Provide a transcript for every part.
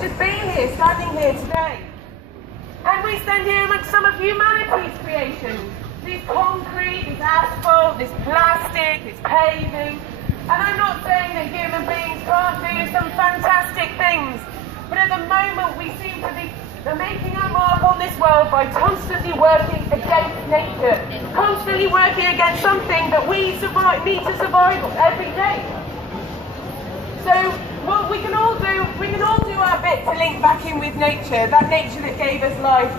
just being here, standing here today. And we stand here amongst some of humanity's creations. This concrete, this asphalt, this plastic, this paving. And I'm not saying that human beings can't do some fantastic things, but at the moment we seem to be making our mark on this world by constantly working against nature, constantly working against something that we need to survive every day. So what we can all do our bit to link back in with nature, that nature that gave us life.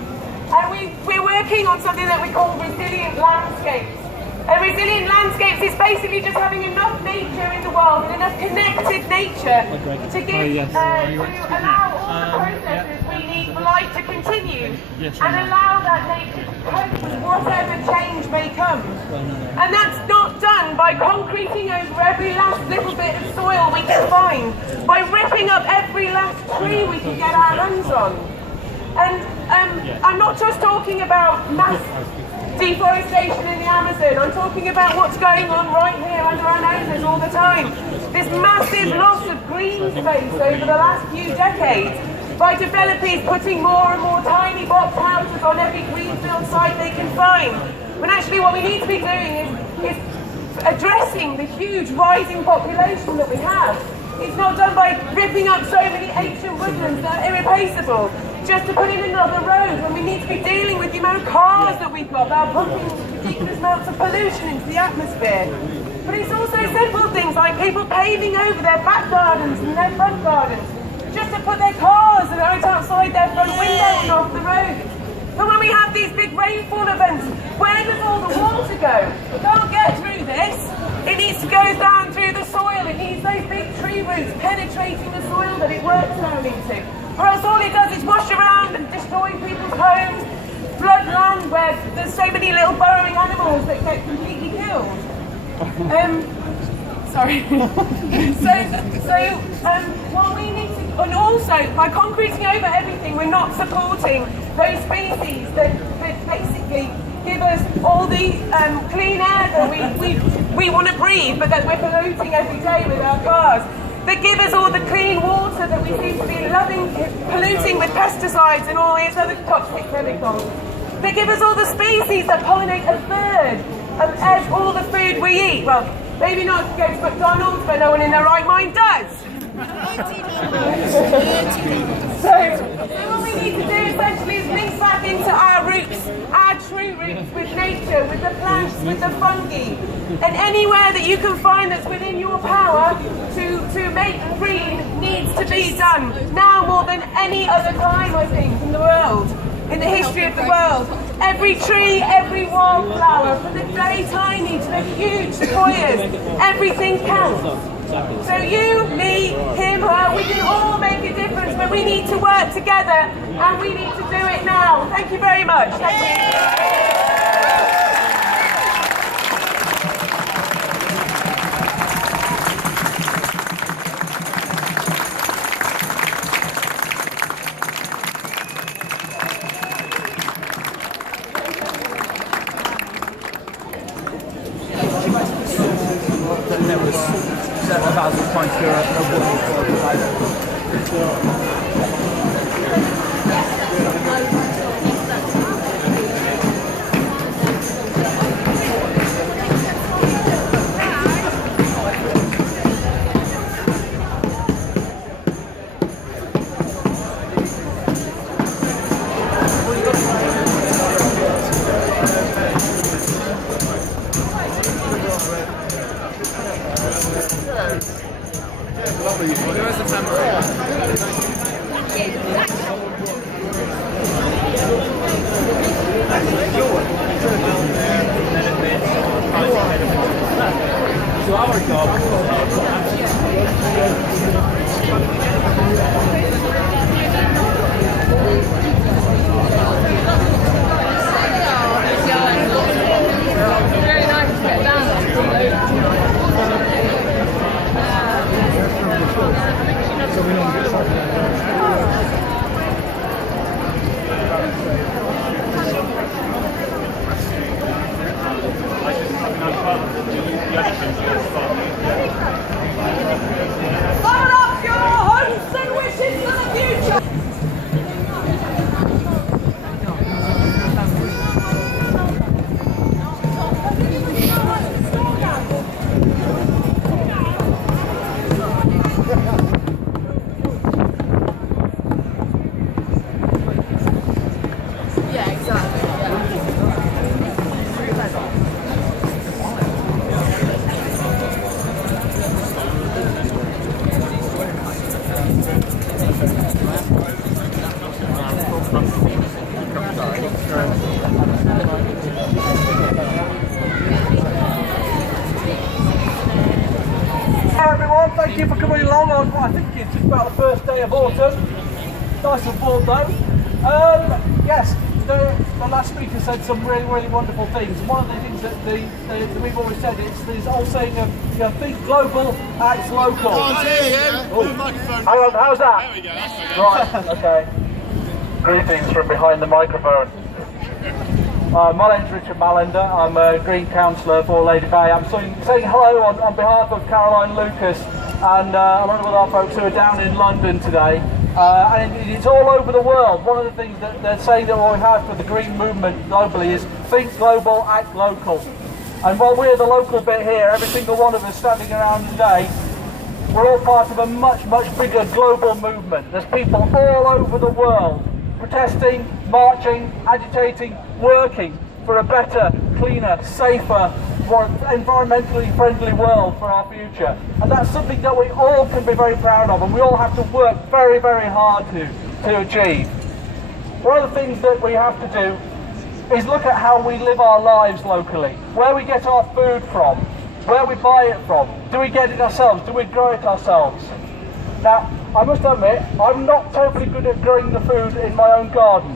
And we're working on something that we call resilient landscapes. And resilient landscapes is basically just having enough nature in the world, and enough connected nature to allow all the processes we need for life to continue, and allow that nature to cope with whatever change may come. And that's not done by concreting over every last little bit of soil we can find, by ripping up every last tree we can get our hands on. And I'm not just talking about mass deforestation in the Amazon. I'm talking about what's going on right here under our noses all the time. This massive loss of green space over the last few decades by developers putting more and more tiny box houses on every greenfield site they can find. When actually what we need to be doing is addressing the huge rising population that we have. It's not done by ripping up so many ancient woodlands that are irreplaceable, just to put in another road, when we need to be dealing with the amount of cars that we've got that are pumping ridiculous amounts of pollution into the atmosphere. But it's also simple things like people paving over their back gardens and their front gardens, just to put their cars right outside their front window and off the road. But when we have these big rainfall events, where does all the water go? It can't get through this. It needs to go down through the soil. It needs those big tree roots penetrating the soil that it works down into. Or else all it does is wash around and destroy people's homes, flood land where there's so many little burrowing animals that get completely killed. What we need to, and also by concreting over everything, we're not supporting those species that basically give us all the clean air that we want to breathe, but that we're polluting every day with our cars. That give us all the clean water that we seem to be polluting with pesticides and all these other toxic chemicals. They give us all the species that pollinate a third of all the food we eat. Well, maybe not to go to McDonald's, but no one in their right mind does. So what we need to do essentially is link back into our roots, our true roots, with nature, with the plants, with the fungi, and anywhere that you can find that's within your power to make green needs to be done, now more than any other time, I think, in the world, in the history of the world. Every tree, every wildflower, from the very tiny to the huge sequoias, everything counts. So you, me, him, her, we can all make a difference, but we need to work together, and we need to do it now. Thank you very much. Thank you. So our Very nice to get down so we don't get started. Fire up your hopes and wishes for the future! bit of autumn. Nice and warm though. Yes, the last speaker said some really, really wonderful things. One of the things that we've always said is this old saying of think global, act local. Hang on, how's that? There we go. Right, okay. Greetings from behind the microphone. My name's Richard Mallender. I'm a Green Councillor for Lady Bay. I'm saying hello on behalf of Caroline Lucas and a lot of other folks who are down in London today. And it's all over the world. One of the things that they're saying that we have for the green movement globally is think global, act local. And while we're the local bit here, every single one of us standing around today, we're all part of a much, much bigger global movement. There's people all over the world protesting, marching, agitating, working for a better, cleaner, safer, more environmentally friendly world for our future. And that's something that we all can be very proud of, and we all have to work very, very hard to achieve. One of the things that we have to do is look at how we live our lives locally, where we get our food from, where we buy it from. Do we get it ourselves? Do we grow it ourselves? Now, I must admit, I'm not terribly good at growing the food in my own garden.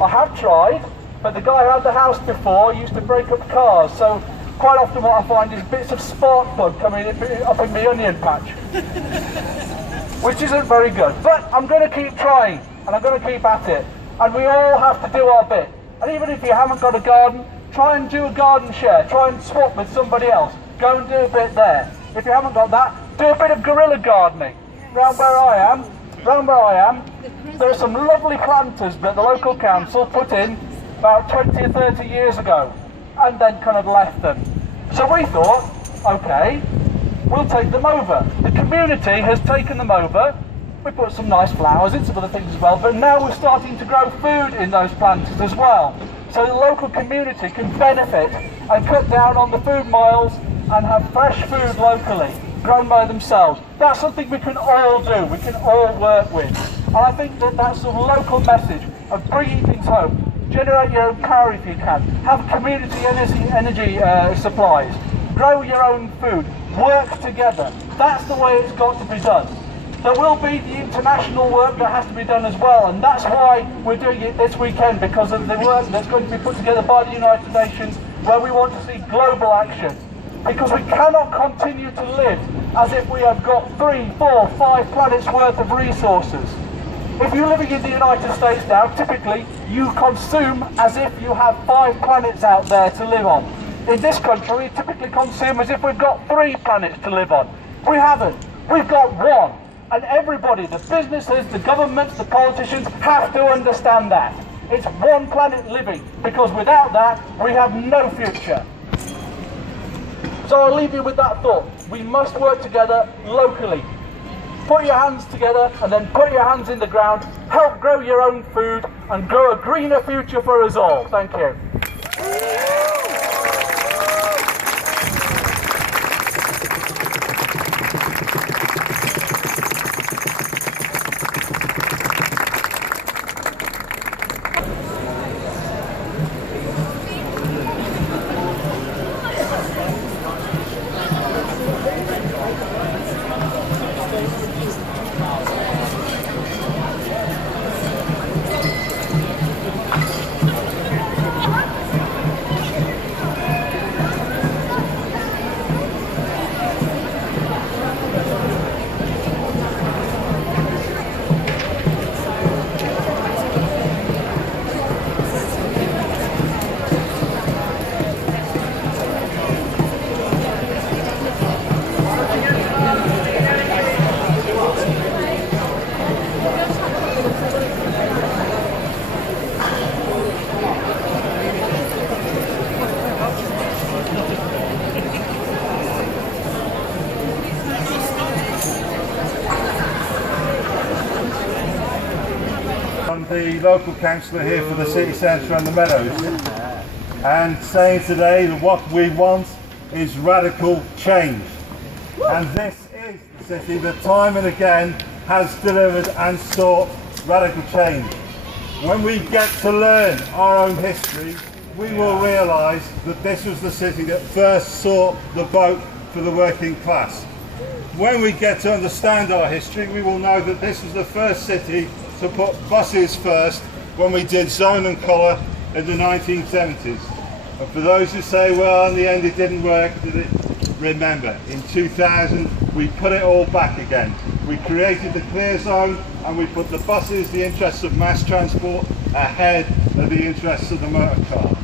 I have tried, but the guy who had the house before used to break up cars, so quite often what I find is bits of spark plug coming up in my onion patch, which isn't very good. But I'm going to keep trying, and I'm going to keep at it. And we all have to do our bit. And even if you haven't got a garden, try and do a garden share. Try and swap with somebody else. Go and do a bit there. If you haven't got that, do a bit of guerrilla gardening. Round where I am, there are some lovely planters that the local council put in about 20 or 30 years ago and then kind of left them. So we thought, okay, we'll take them over. The community has taken them over. We put some nice flowers in, some other things as well, but now we're starting to grow food in those planters as well. So the local community can benefit and cut down on the food miles and have fresh food locally, grown by themselves. That's something we can all do, we can all work with. And I think that that's the local message of bringing things home. Generate your own power if you can. Have community energy supplies. Grow your own food. Work together. That's the way it's got to be done. There will be the international work that has to be done as well, and that's why we're doing it this weekend, because of the work that's going to be put together by the United Nations, where we want to see global action. Because we cannot continue to live as if we have got 3, 4, 5 planets worth of resources. If you're living in the United States now, typically you consume as if you have 5 planets out there to live on. In this country, we typically consume as if we've got 3 planets to live on. We haven't. We've got 1. And everybody, the businesses, the governments, the politicians, have to understand that. It's 1 planet living, because without that, we have no future. So I'll leave you with that thought. We must work together locally. Put your hands together and then put your hands in the ground. Help grow your own food and grow a greener future for us all. Thank you. I'm the local councillor here for the city centre and the Meadows, and saying today that what we want is radical change, and this is the city that time and again has delivered and sought radical change. When we get to learn our own history, we will realise that this was the city that first sought the vote for the working class. When we get to understand our history, we will know that this was the first city to put buses first when we did zone and colour in the 1970s. And for those who say, well, in the end it didn't work, remember, in 2000 we put it all back again. We created the clear zone and we put the buses, the interests of mass transport, ahead of the interests of the motor car.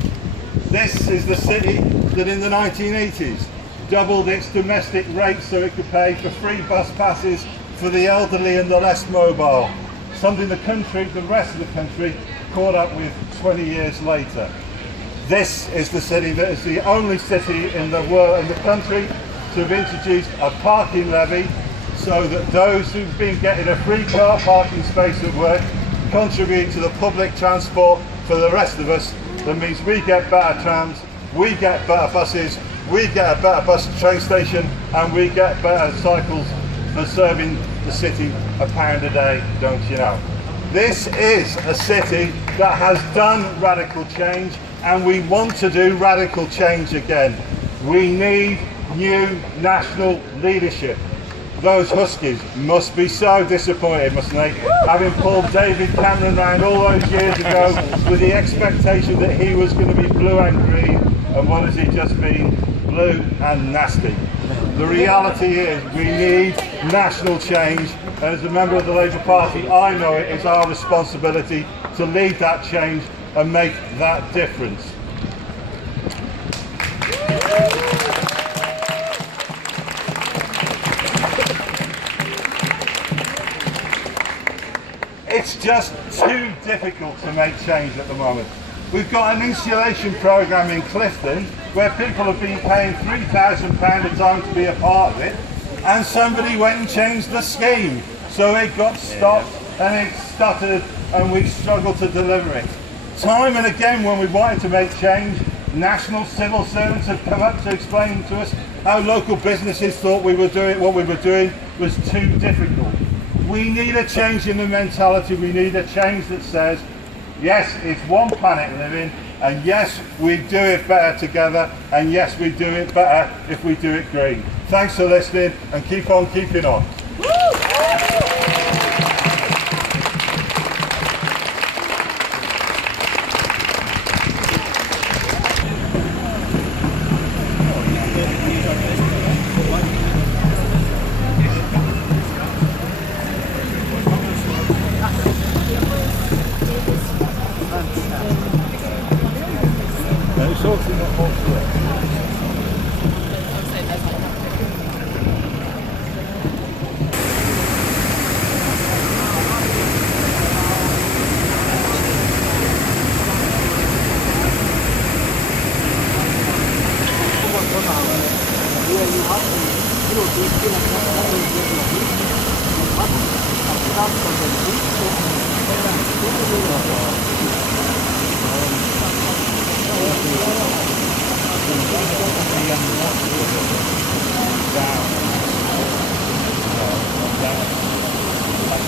This is the city that in the 1980s doubled its domestic rates so it could pay for free bus passes for the elderly and the less mobile. Something the rest of the country, caught up with 20 years later. This is the city that is the only city in the world, in the country, to have introduced a parking levy so that those who've been getting a free car parking space at work contribute to the public transport for the rest of us. That means we get better trams, we get better buses, we get a better bus train station, and we get better cycles for serving the city £1 a day, don't you know? This is a city that has done radical change, and we want to do radical change again. We need new national leadership. Those Huskies must be so disappointed, mustn't they? Having pulled David Cameron round all those years ago with the expectation that he was going to be blue and green, and what has he just been? Blue and nasty. The reality is we need national change, and as a member of the Labour Party, I know it is our responsibility to lead that change and make that difference. It's just too difficult to make change at the moment. We've got an insulation programme in Clifton where people have been paying £3,000 a time to be a part of it, and somebody went and changed the scheme. So it got stopped and it stuttered and we struggled to deliver it. Time and again when we wanted to make change, national civil servants have come up to explain to us how local businesses thought what we were doing was too difficult. We need a change in the mentality. We need a change that says, yes, it's one planet living, and yes, we do it better together, and yes, we do it better if we do it green. Thanks for listening, and keep on keeping on.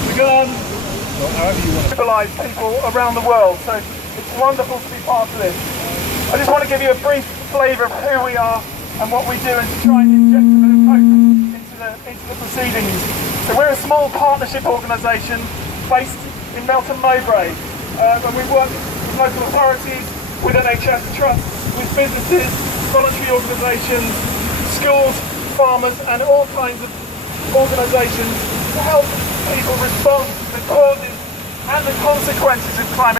We're going to mobilise people around the world, so it's wonderful to be part of this. I just want to give you a brief flavour of who we are and what we do, and to try and inject a bit of hope into the proceedings. So we're a small partnership organisation based in Melton Mowbray, and we work with local authorities, with NHS trusts, with businesses, voluntary organisations, schools, farmers, and all kinds of organisations to help people respond to the causes and the consequences of climate